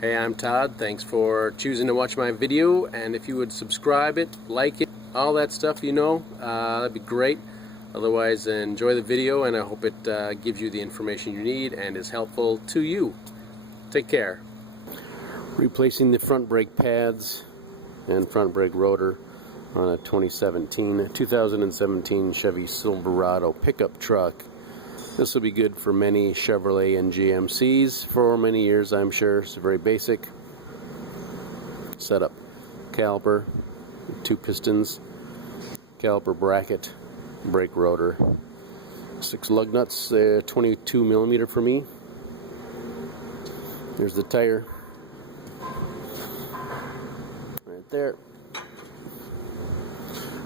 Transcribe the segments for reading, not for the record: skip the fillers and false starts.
Hey, I'm Todd. Thanks for choosing to watch my video, and if you would subscribe it, like it, all that stuff, that'd be great. Otherwise, enjoy the video, and I hope it gives you the information you need and is helpful to you. Take care. Replacing the front brake pads and front brake rotor on a 2017 Chevy Silverado pickup truck. This will be good for many Chevrolet and GMCs for many years, I'm sure. It's very basic setup. Caliper, 2 pistons, caliper bracket, brake rotor, 6 lug nuts, 22 millimeter for me. There's the tire right there.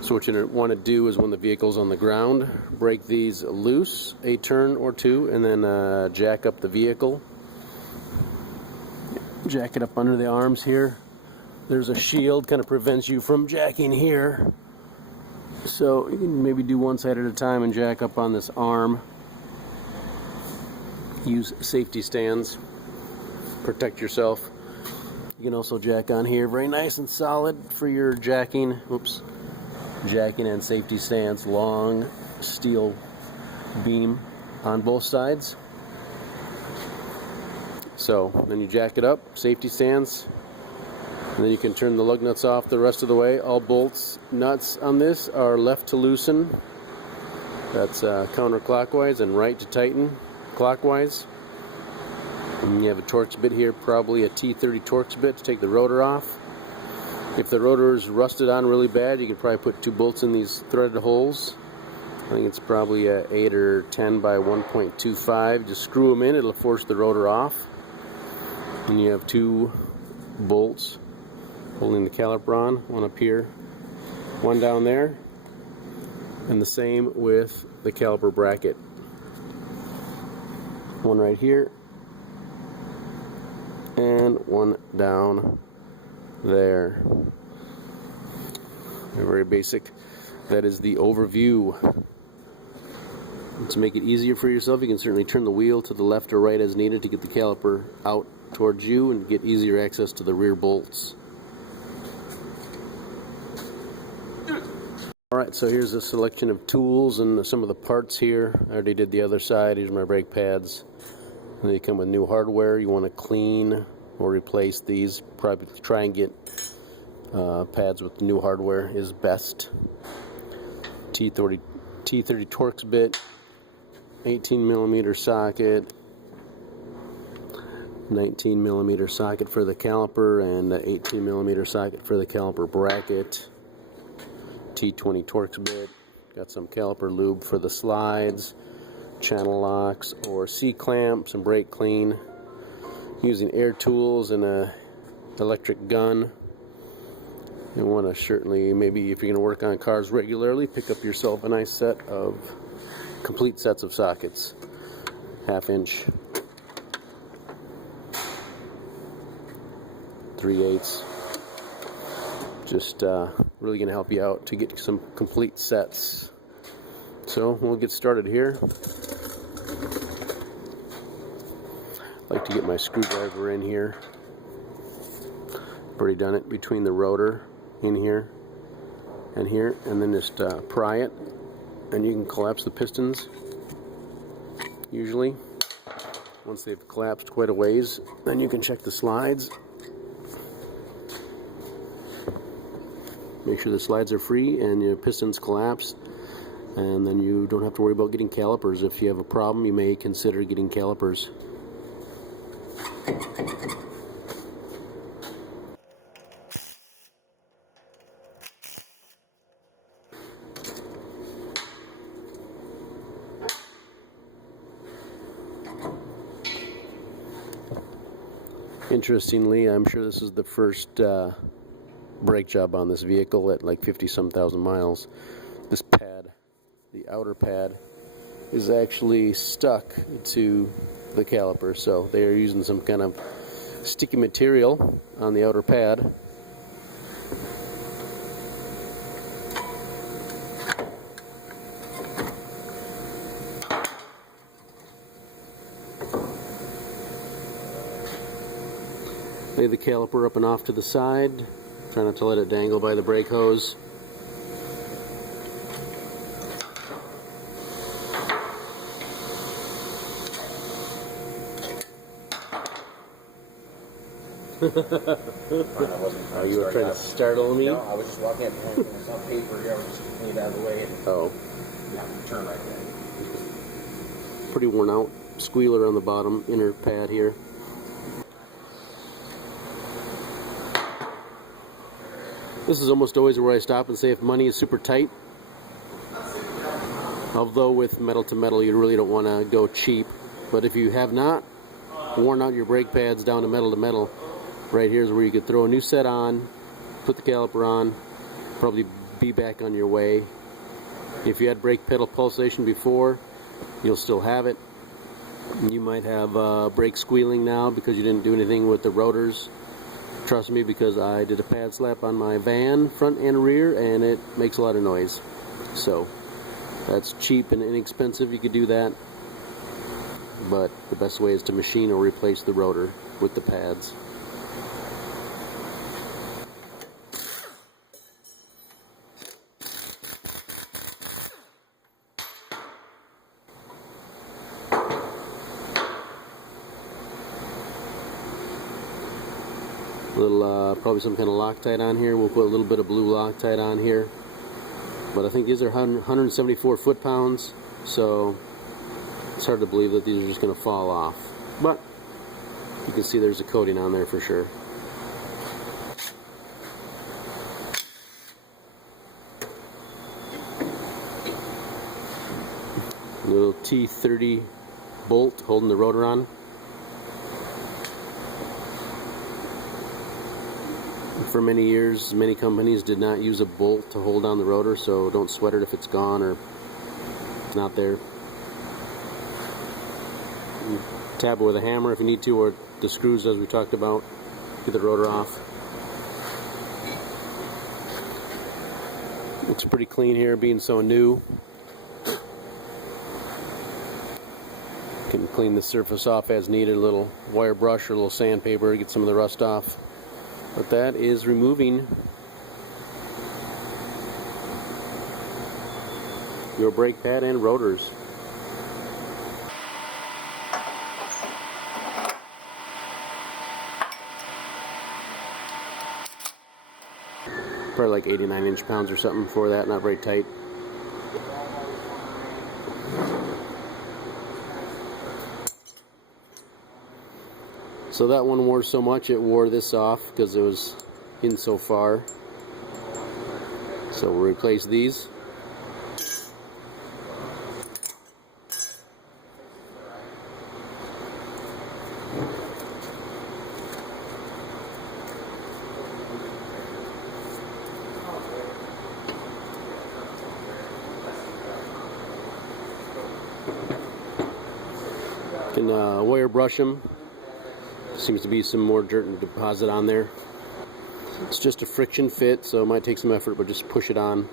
So what you want to do is when the vehicle's on the ground, break these loose a turn or two, and then jack up the vehicle. Jack it up under the arms here. There's a shield, kind of prevents you from jacking here. So you can maybe do one side at a time and jack up on this arm. Use safety stands. Protect yourself. You can also jack on here, very nice and solid for your jacking. Oops. Jacking and safety stands, long steel beam on both sides. So then you jack it up, safety stands, and then you can turn the lug nuts off the rest of the way. All bolts, nuts on this are left to loosen. That's counterclockwise, and right to tighten clockwise. And you have a Torx bit here, probably a T30 Torx bit to take the rotor off. If the rotor is rusted on really bad, you could probably put 2 bolts in these threaded holes. I think it's probably 8 or 10 by 1.25. Just screw them in, it'll force the rotor off. And you have 2 bolts holding the caliper on, one up here, one down there, and the same with the caliper bracket. One right here, and one down there. They're very basic. That is the overview. To make it easier for yourself, you can certainly turn the wheel to the left or right as needed to get the caliper out towards you and get easier access to the rear bolts. Alright, so here's a selection of tools and some of the parts here. I already did the other side. Here's my brake pads. And they come with new hardware. You want to clean or replace these. Probably try and get pads with new hardware is best. T30 Torx bit, 18 millimeter socket, 19 millimeter socket for the caliper, and 18 millimeter socket for the caliper bracket. T20 Torx bit. Got some caliper lube for the slides, channel locks, or C-clamps and brake clean. Using air tools and a electric gun. You want to certainly, maybe if you're going to work on cars regularly, pick up yourself a nice set of complete sets of sockets. 1/2 inch, 3/8. Just really going to help you out to get some complete sets. So we'll get started here. I like to get my screwdriver in here. I've already done it between the rotor in here, and then just pry it, and you can collapse the pistons. Usually, once they've collapsed quite a ways, then you can check the slides. Make sure the slides are free and your pistons collapse, and then you don't have to worry about getting calipers. If you have a problem, you may consider getting calipers. Interestingly, I'm sure this is the first brake job on this vehicle at like 50-some thousand miles. This pad, the outer pad, is actually stuck to the caliper, so they are using some kind of sticky material on the outer pad. Lay the caliper up and off to the side. Try not to let it dangle by the brake hose. Oh, you were trying to startle me? No, I was just walking up and I saw paper here. I was just cleaning it out of the way and turn right there. Pretty worn out. Squealer on the bottom inner pad here. This is almost always where I stop and say if money is super tight. Although with metal to metal you really don't want to go cheap. But if you have not worn out your brake pads down to metal, right here is where you could throw a new set on, put the caliper on, probably be back on your way. If you had brake pedal pulsation before, you'll still have it. You might have brake squealing now because you didn't do anything with the rotors. Trust me, because I did a pad slap on my van, front and rear, and it makes a lot of noise. So that's cheap and inexpensive, you could do that. But the best way is to machine or replace the rotor with the pads. Little, probably some kind of Loctite on here. We'll put a little bit of blue Loctite on here. But I think these are 174 foot-pounds, so it's hard to believe that these are just going to fall off. But you can see there's a coating on there for sure. Little T30 bolt holding the rotor on. For many years, many companies did not use a bolt to hold down the rotor, so don't sweat it if it's gone or not there. You tap it with a hammer if you need to, or the screws as we talked about. Get the rotor off. Looks pretty clean here, being so new. Can clean the surface off as needed, a little wire brush or a little sandpaper to get some of the rust off. But that is removing your brake pad and rotors. Probably like 89 inch-pounds or something for that, not very tight. So that one wore so much it wore this off because it was in so far. So we'll replace these. Can wire brush them. Seems to be some more dirt and deposit on there. It's just a friction fit, so it might take some effort, but just push it on.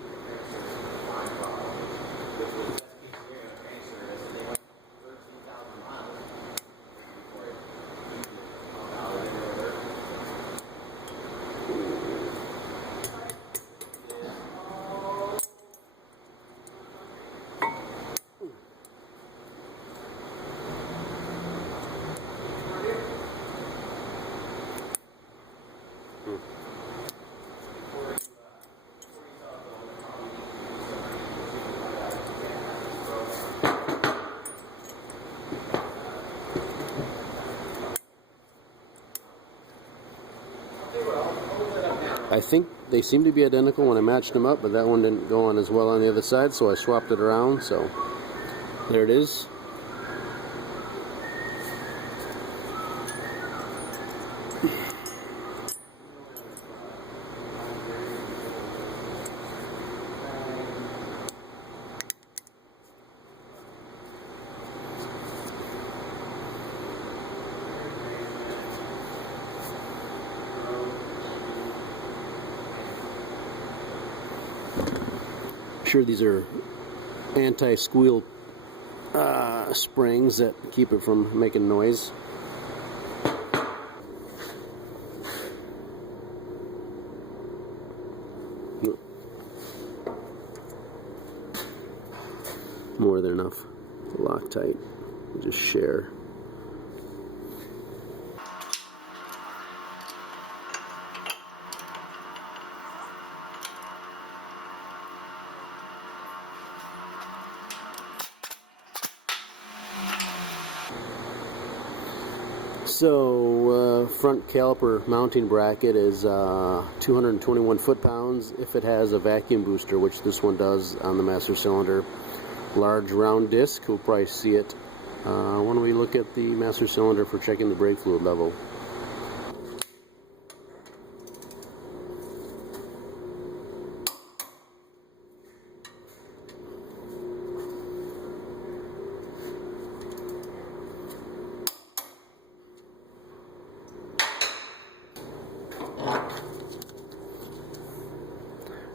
I think they seem to be identical when I matched them up, but that one didn't go on as well on the other side, so I swapped it around. So there it is. Sure, these are anti-squeal springs that keep it from making noise. More than enough. Loctite. Just share. So front caliper mounting bracket is 221 foot-pounds if it has a vacuum booster, which this one does on the master cylinder. Large round disc, we'll probably see it. Why don't we look at the master cylinder for checking the brake fluid level.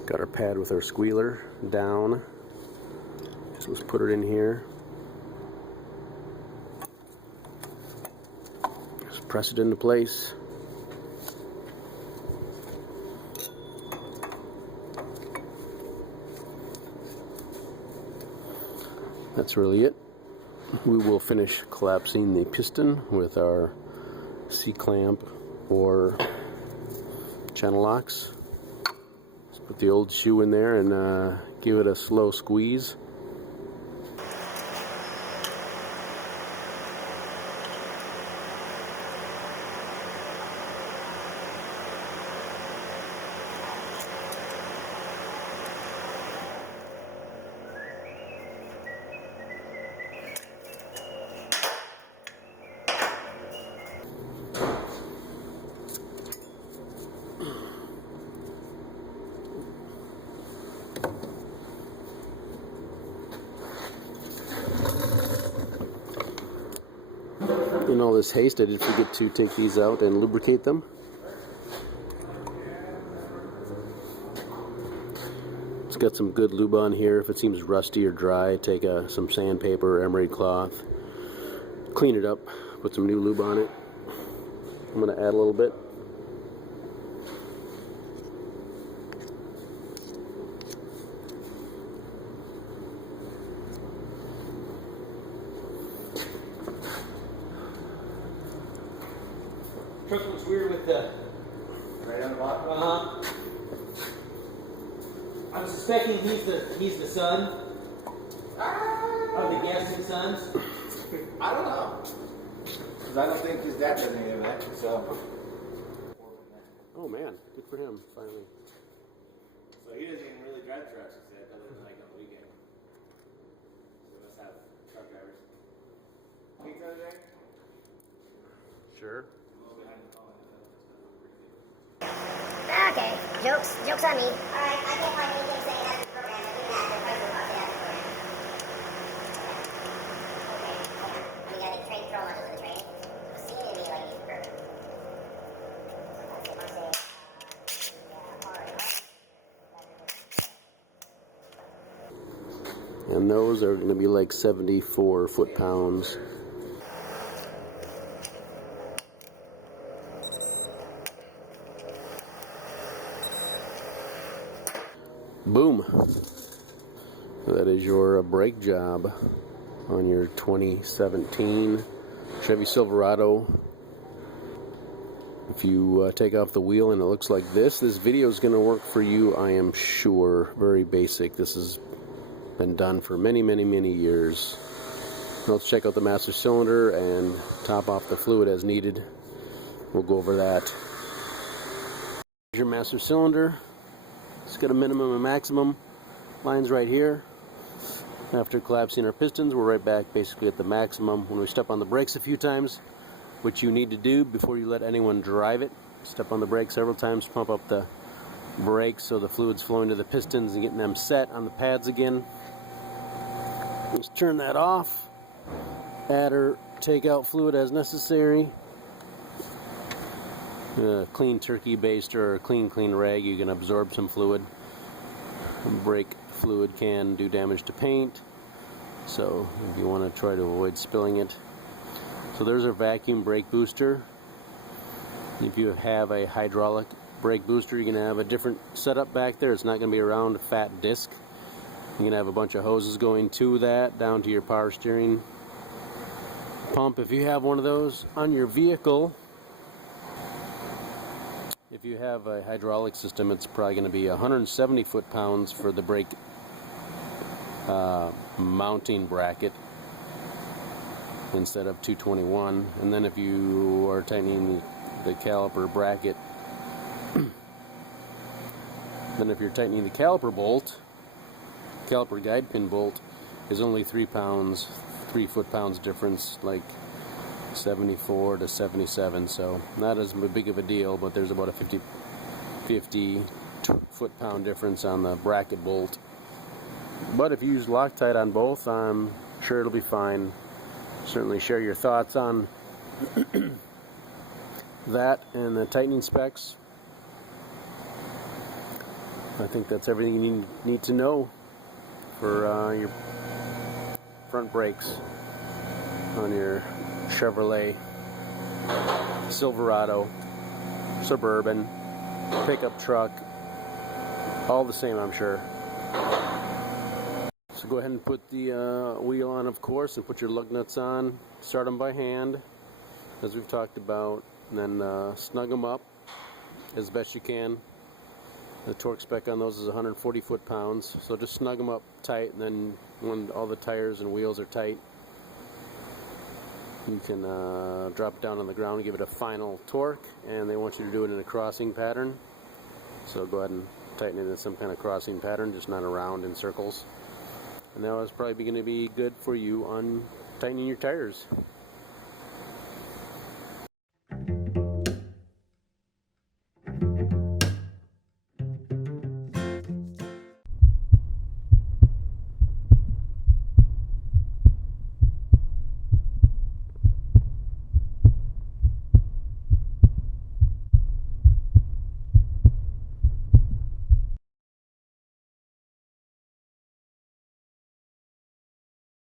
Got our pad with our squealer down. So let's put it in here. Just press it into place. That's really it. We will finish collapsing the piston with our C-clamp or channel locks. Put the old shoe in there and give it a slow squeeze. In all this haste, I did forget to take these out and lubricate them. It's got some good lube on here. If it seems rusty or dry, take some sandpaper or emery cloth, clean it up, put some new lube on it. I'm going to add a little bit. Truck looks weird with the right on the bottom. I'm suspecting he's the son. Are the guessing sons? I don't know. Because I don't think his dad does any of that. So. Oh man, good for him, finally. So he doesn't even really drive trucks, he said, other than like on the weekend. So let's have truck drivers. Pizza today? Sure. Okay, jokes on me. Alright, I can't find anything saying that's the program. If you have the president about to have the program. Okay, hold on. We gotta trade throw onto the train. See me like he's perfect. I'll say, yeah, alright. And those are going to be like 74 foot-pounds. Boom. That is your brake job on your 2017 Chevy Silverado. If you take off the wheel and it looks like this video is going to work for you, I am sure. Very basic. This has been done for many, many, many years. Now let's check out the master cylinder and top off the fluid as needed. We'll go over that. Here's your master cylinder. It's got a minimum and maximum lines right here. After collapsing our pistons, we're right back basically at the maximum. When we step on the brakes a few times, which you need to do before you let anyone drive it, step on the brakes several times, pump up the brakes so the fluid's flowing to the pistons and getting them set on the pads again. Let's turn that off. Add or take out fluid as necessary. Clean turkey baster or a clean rag, you can absorb some fluid. Brake fluid can do damage to paint, so if you want to try to avoid spilling it. So there's our vacuum brake booster. If you have a hydraulic brake booster, you're going to have a different setup back there. It's not going to be a round fat disc. You're gonna have a bunch of hoses going to that down to your power steering pump if you have one of those on your vehicle. If you have a hydraulic system, it's probably going to be 170 foot-pounds for the brake mounting bracket instead of 221. And then if you are tightening the caliper bracket, then if you're tightening the caliper bolt, caliper guide pin bolt is only 3 foot-pounds difference, like 74 to 77, so not as big of a deal, but there's about a 50 foot-pound difference on the bracket bolt. But if you use Loctite on both, I'm sure it'll be fine. Certainly share your thoughts on that and the tightening specs. I think that's everything you need to know for your front brakes on your Chevrolet Silverado, Suburban, pickup truck, all the same, I'm sure. So go ahead and put the wheel on, of course, and put your lug nuts on. Start them by hand, as we've talked about, and then snug them up as best you can. The torque spec on those is 140 foot-pounds, so just snug them up tight, and then when all the tires and wheels are tight, you can drop it down on the ground and give it a final torque, and they want you to do it in a crossing pattern. So go ahead and tighten it in some kind of crossing pattern, just not around in circles. And that was probably going to be good for you on tightening your tires.